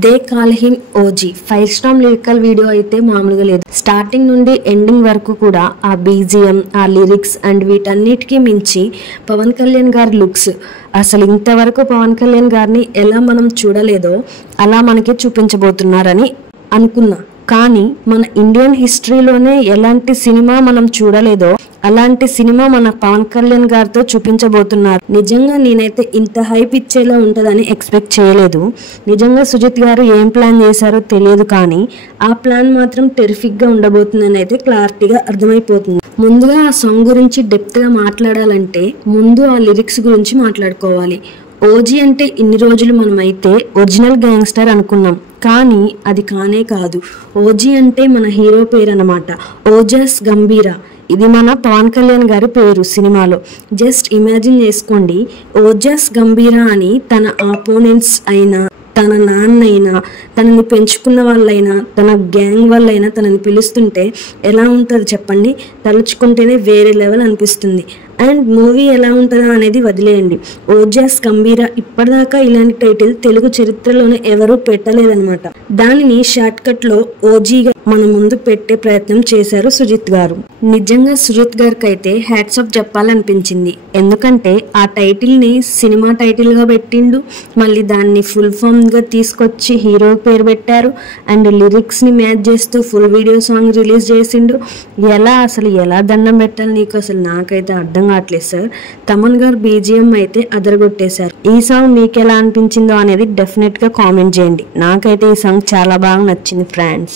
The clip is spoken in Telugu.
They call him OG 5 star lyrical video అయితే మామూలుగా లేదు. స్టార్టింగ్ నుండి ఎండింగ్ వరకు కూడా ఆ బీజిఎం, ఆ లిరిక్స్ అండ్ వీటన్నిటికీ మించి పవన్ కళ్యాణ్ గారి లుక్స్, అసలు ఇంతవరకు పవన్ కళ్యాణ్ గారిని ఎలా మనం చూడలేదో అలా మనకి చూపించబోతున్నారని అనుకున్నా. కానీ మన ఇండియన్ హిస్టరీలోనే ఎలాంటి సినిమా మనం చూడలేదో అలాంటి సినిమా మన పవన్ కళ్యాణ్ గారితో చూపించబోతున్నారు. నిజంగా నేనైతే ఇంత హైప్ ఇచ్చేలా ఉంటుందని ఎక్స్పెక్ట్ చేయలేదు. నిజంగా సుజిత్ గారు ఏం ప్లాన్ చేశారో తెలియదు, కానీ ఆ ప్లాన్ మాత్రం టెరిఫిక్గా ఉండబోతుందని అయితే క్లారిటీగా అర్థమైపోతుంది. ముందుగా ఆ సాంగ్ గురించి డెప్త్గా మాట్లాడాలంటే ముందు ఆ లిరిక్స్ గురించి మాట్లాడుకోవాలి. ఓజీ అంటే ఇన్ని రోజులు మనమైతే ఒరిజినల్ గ్యాంగ్స్టర్ అనుకున్నాం, కానీ అది కానే కాదు. ఓజీ అంటే మన హీరో పేరు అన్నమాట, ఓజస్ గంభీరా. ఇది మన పవన్ కళ్యాణ్ గారి పేరు సినిమాలో. జస్ట్ ఇమాజిన్ చేసుకోండి, ఓజస్ గంభీరా అని తన ఆపోనెంట్స్ అయినా, తన నాన్నైనా, తనని పెంచుకున్న వాళ్ళైనా, తన గ్యాంగ్ వాళ్ళైనా తనని పిలుస్తుంటే ఎలా ఉంటుంది చెప్పండి. తలుచుకుంటేనే వేరే లెవెల్ అనిపిస్తుంది. అండ్ మూవీ ఎలా ఉంటుందా అనేది వదిలేయండి. ఓజస్ గంభీరా ఇప్పటిదాకా ఇలాంటి టైటిల్ తెలుగు చరిత్రలోనే ఎవరూ పెట్టలేదన్నమాట. దానిని షార్ట్ కట్ లో ఓజీగా మన ముందు పెట్టే ప్రయత్నం చేశారు సుజిత్ గారు. నిజంగా సుజిత్ గారికి అయితే హ్యాట్స్ ఆఫ్ చెప్పాలనిపించింది. ఎందుకంటే ఆ టైటిల్ ని సినిమా టైటిల్ గా పెట్టిండు, మళ్ళీ దాన్ని ఫుల్ ఫామ్ గా తీసుకొచ్చి హీరో పేరు పెట్టారు, అండ్ లిరిక్స్ ని మ్యాచ్ చేస్తూ ఫుల్ వీడియో సాంగ్ రిలీజ్ చేసిండు. అసలు ఎలా దండం పెట్టాలి నీకు, అసలు నాకైతే అర్థం కావట్లేదు సార్. తమన్ గారు బీజిఎం అయితే అదరగొట్టేశారు. ఈ సాంగ్ మీకు ఎలా అనిపించిందో అనేది డెఫినెట్ గా కామెంట్ చేయండి. నాకైతే ఈ సాంగ్ చాలా బాగా నచ్చింది ఫ్రెండ్స్.